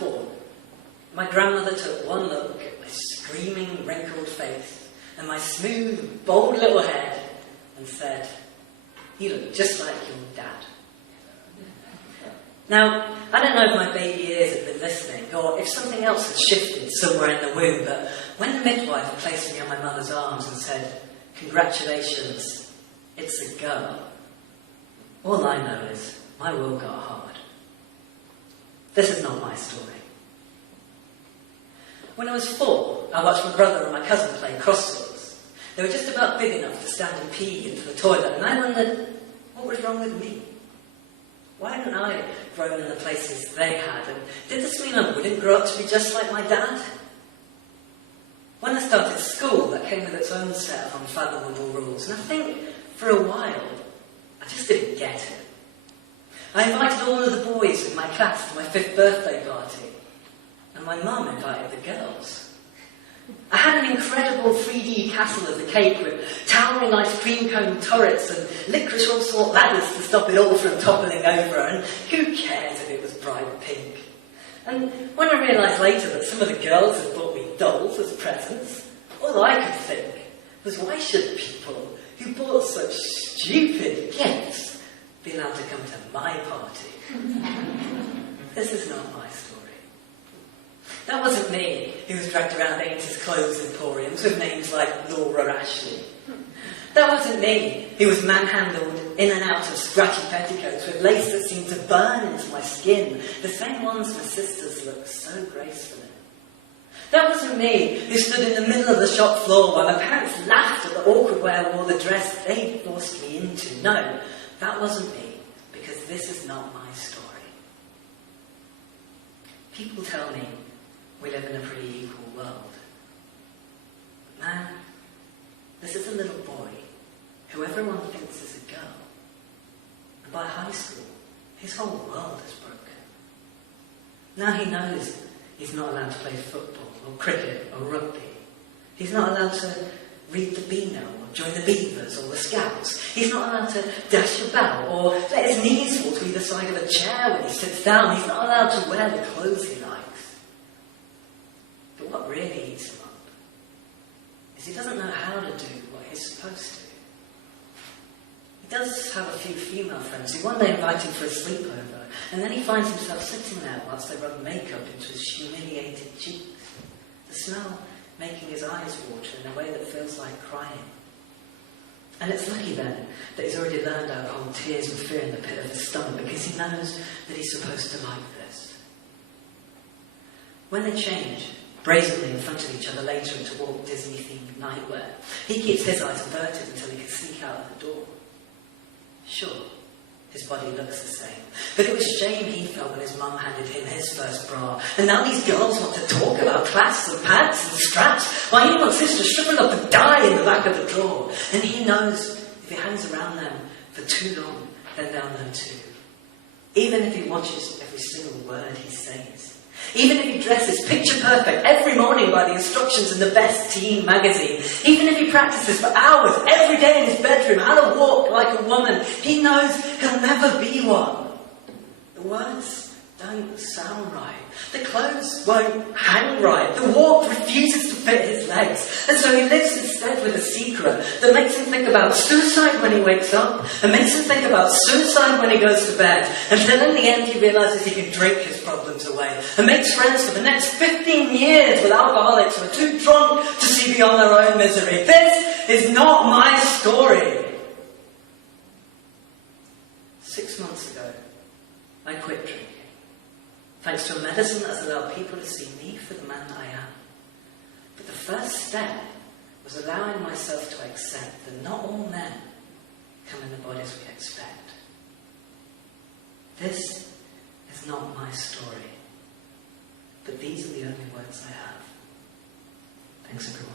born, my grandmother took one look at my screaming, wrinkled face and my smooth, bold little head and said, "You look just like your dad." Now, I don't know if my baby ears have been listening or if something else has shifted somewhere in the womb, but when the midwife placed me on my mother's arms and said, "Congratulations, it's a girl," all I know is my world got hard. This is not my story. When I was 4, I watched my brother and my cousin play crosswords. They were just about big enough to stand and pee into the toilet, and I wondered, what was wrong with me? Why hadn't I grown in the places they had? And did this mean I wouldn't grow up to be just like my dad? When I started school, that came with its own set of unfathomable rules, and I think, for a while, I just didn't get it. I invited all of the boys in my class to my 5th birthday party, and my mum invited the girls. I had an incredible 3D castle of the cake with towering ice cream cone turrets and licorice all-sort ladders to stop it all from toppling over, and who cares if it was bright pink? And when I realised later that some of the girls had bought me dolls as presents, all I could think was, why should people who bought such stupid gifts be allowed to come to my party? This is not my story. That wasn't me who was dragged around 80s clothes emporiums with names like Laura Ashley. That wasn't me who was manhandled in and out of scratchy petticoats with lace that seemed to burn into my skin, the same ones my sisters looked so graceful in. That wasn't me who stood in the middle of the shop floor while my parents laughed at the awkward way I wore the dress they'd forced me into. No, that wasn't me, because this is not my story. People tell me we live in a pretty equal world. But man, this is a little boy who everyone thinks is a girl. And by high school, his whole world is broken. Now he knows he's not allowed to play football or cricket or rugby. He's not allowed to read the Beano or join the Beavers or the Scouts. He's not allowed to dash about or let his knees fall to either side of a chair when he sits down. He's not allowed to wear the clothes he likes. But what really eats him up is he doesn't know how to do what he's supposed to. He does have a few female friends who one day invite him for a sleepover, and then he finds himself sitting there whilst they rub makeup into his humiliated cheeks, the smell making his eyes water in a way that feels like crying. And it's lucky then that he's already learned how to hold tears and fear in the pit of his stomach, because he knows that he's supposed to like this. When they change brazenly in front of each other later into Walt Disney-themed nightwear, he keeps his eyes averted until he can sneak out of the door. Sure, his body looks the same, but it was shame he felt when his mum handed him his first bra, and now these girls want to talk about clasps and pads and straps, while he wants his to shrivel up and die in the back of the drawer, and he knows if he hangs around them for too long, then they'll know too. Even if he watches every single word he says. Even if he dresses picture perfect every morning by the instructions in the best teen magazine. Even if he practices for hours every day in his bedroom how to walk like a woman. He knows he'll never be one. The words don't sound right. The clothes won't hang right. The walk refuses to fit his legs. And so he lives instead with a secret that makes him think about suicide when he wakes up, and makes him think about suicide when he goes to bed, until in the end he realises he can drink his problems away, and makes friends for the next 15 years with alcoholics who are too drunk to see beyond their own misery. This is not my story. 6 months ago, I quit drinking. Thanks to a medicine that has allowed people to see me for the man that I am. But the first step was allowing myself to accept that not all men come in the bodies we expect. This is not my story, but these are the only words I have. Thanks everyone.